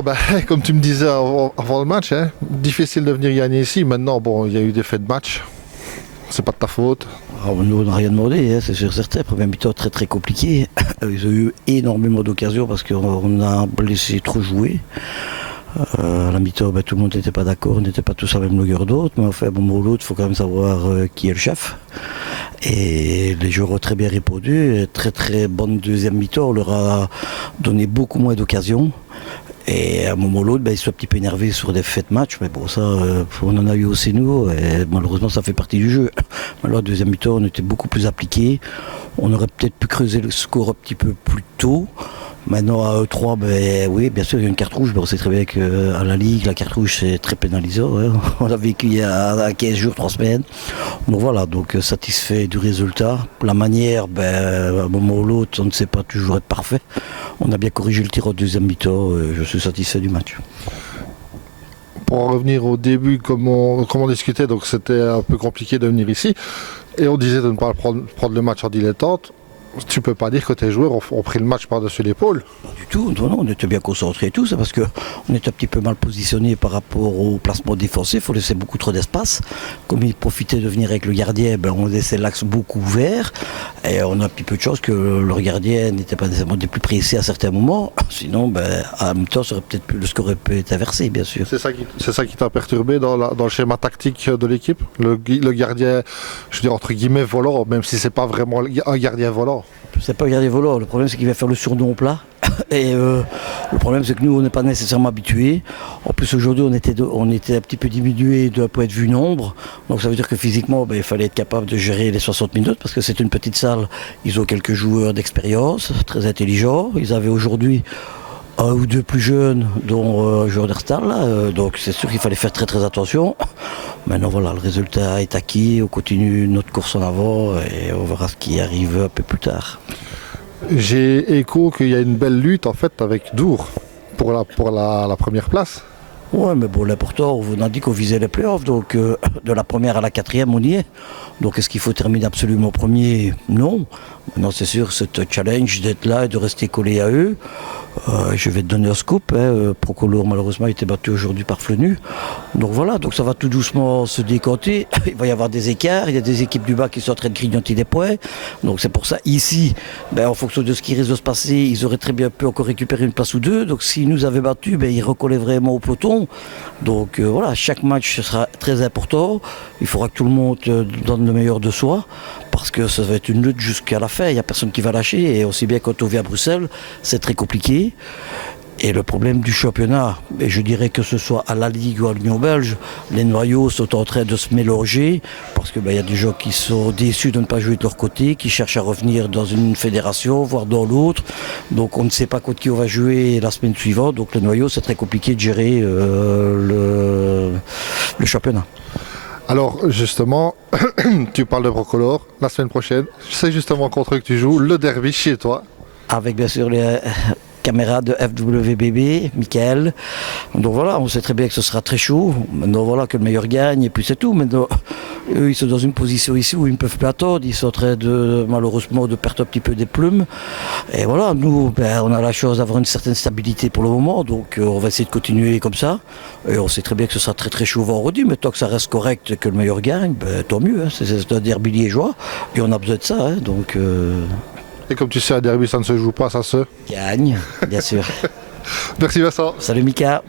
Non, ben, comme tu me disais avant le match, hein, difficile de venir gagner ici. Maintenant, bon, il y a eu des faits de match. C'est pas de ta faute. Nous, on n'a rien demandé, hein, c'est sûr certain. Premier mi-temps très très compliqué. Ils ont eu énormément d'occasions parce qu'on a laissé trop jouer. À la mi-temps, tout le monde n'était pas d'accord, on n'était pas tous à la même longueur d'onde. Mais enfin, bon, ou l'autre, il faut quand même savoir qui est le chef. Et les joueurs ont très bien répondu. Très très bonne deuxième mi-temps. On leur a donné beaucoup moins d'occasions. Et à un moment ou l'autre, ils sont un petit peu énervés sur des faits de match. Mais bon, ça, on en a eu aussi nous. Et malheureusement, ça fait partie du jeu. Alors, la deuxième mi-temps, on était beaucoup plus appliqués. On aurait peut-être pu creuser le score un petit peu plus tôt. Maintenant à E3, oui, bien sûr, il y a une carte rouge. On sait très bien qu'à la Ligue, la carte rouge, c'est très pénalisant. Hein. On l'a vécu il y a 15 jours, 3 semaines. Donc voilà, donc satisfait du résultat. La manière, à un moment ou l'autre, on ne sait pas toujours être parfait. On a bien corrigé le tir au deuxième mi-temps. Je suis satisfait du match. Pour en revenir au début, comme on discutait, donc c'était un peu compliqué de venir ici. Et on disait de ne pas prendre le match en dilettante. Tu peux pas dire que tes joueurs ont pris le match par-dessus l'épaule. Pas du tout, non, on était bien concentrés et tout, c'est parce qu'on était un petit peu mal positionnés par rapport au placement défensif, on laissait beaucoup trop d'espace. Comme ils profitaient de venir avec le gardien, on laissait l'axe beaucoup ouvert. Et on a un petit peu de chance que leur gardien n'était pas nécessairement des plus pressés à certains moments. Sinon, en même temps, le score aurait pu être inversé, bien sûr. C'est ça qui t'a perturbé dans le schéma tactique de l'équipe, le gardien, je veux dire entre guillemets volant, même si c'est pas vraiment un gardien volant. C'est pas un gardien volant, le problème c'est qu'il va faire le surnom au plat. Et le problème c'est que nous on n'est pas nécessairement habitués. En plus aujourd'hui on était un petit peu diminué d'un point de vue nombre. Donc ça veut dire que physiquement il fallait être capable de gérer les 60 minutes parce que c'est une petite salle. Ils ont quelques joueurs d'expérience, très intelligents. Ils avaient aujourd'hui un ou deux plus jeunes, dont un joueur d'Herstal. Donc c'est sûr qu'il fallait faire très très attention. Maintenant voilà, le résultat est acquis, on continue notre course en avant et on verra ce qui arrive un peu plus tard. J'ai écho qu'il y a une belle lutte en fait avec Dour pour la première place. Ouais, mais bon, l'important, on a dit qu'on visait les playoffs, donc de la première à la quatrième, on y est. Donc est-ce qu'il faut terminer absolument premier? Non. Maintenant, c'est sûr, c'est un challenge d'être là et de rester collé à eux. Je vais te donner un scoop. Procolour, malheureusement, a été battu aujourd'hui par Flenu. Donc voilà, donc ça va tout doucement se décanter. Il va y avoir des écarts. Il y a des équipes du bas qui sont en train de grignoter des points. Donc c'est pour ça, ici, en fonction de ce qui risque de se passer, ils auraient très bien pu encore récupérer une place ou deux. Donc s'ils nous avaient battus, ils recollaient vraiment au peloton. Donc voilà, chaque match sera très important. Il faudra que tout le monde donne le meilleur de soi. Parce que ça va être une lutte jusqu'à la fin, il n'y a personne qui va lâcher. Et aussi bien quand on vient à Bruxelles, c'est très compliqué. Et le problème du championnat, et je dirais que ce soit à la Ligue ou à l'Union belge, les noyaux sont en train de se mélanger. Parce qu'il y a des gens qui sont déçus de ne pas jouer de leur côté, qui cherchent à revenir dans une fédération, voire dans l'autre. Donc on ne sait pas contre qui on va jouer la semaine suivante. Donc le noyau, c'est très compliqué de gérer le championnat. Alors justement, tu parles de Procolor, la semaine prochaine, c'est justement contre eux que tu joues, le derby chez toi. Avec bien sûr les caméras de FWBB, Michael. Donc voilà, on sait très bien que ce sera très chaud. Maintenant voilà, que le meilleur gagne et puis c'est tout. Maintenant, eux ils sont dans une position ici où ils ne peuvent plus attendre. Ils sont en train malheureusement de perdre un petit peu des plumes. Et voilà, nous on a la chance d'avoir une certaine stabilité pour le moment. Donc on va essayer de continuer comme ça. Et on sait très bien que ce sera très très chaud vendredi. Mais tant que ça reste correct et que le meilleur gagne, tant mieux. Hein. C'est un derby liégeois et on a besoin de ça. Hein. Donc et comme tu sais, à derby, ça ne se joue pas, ça se gagne, bien sûr. Merci Vincent. Salut Mika.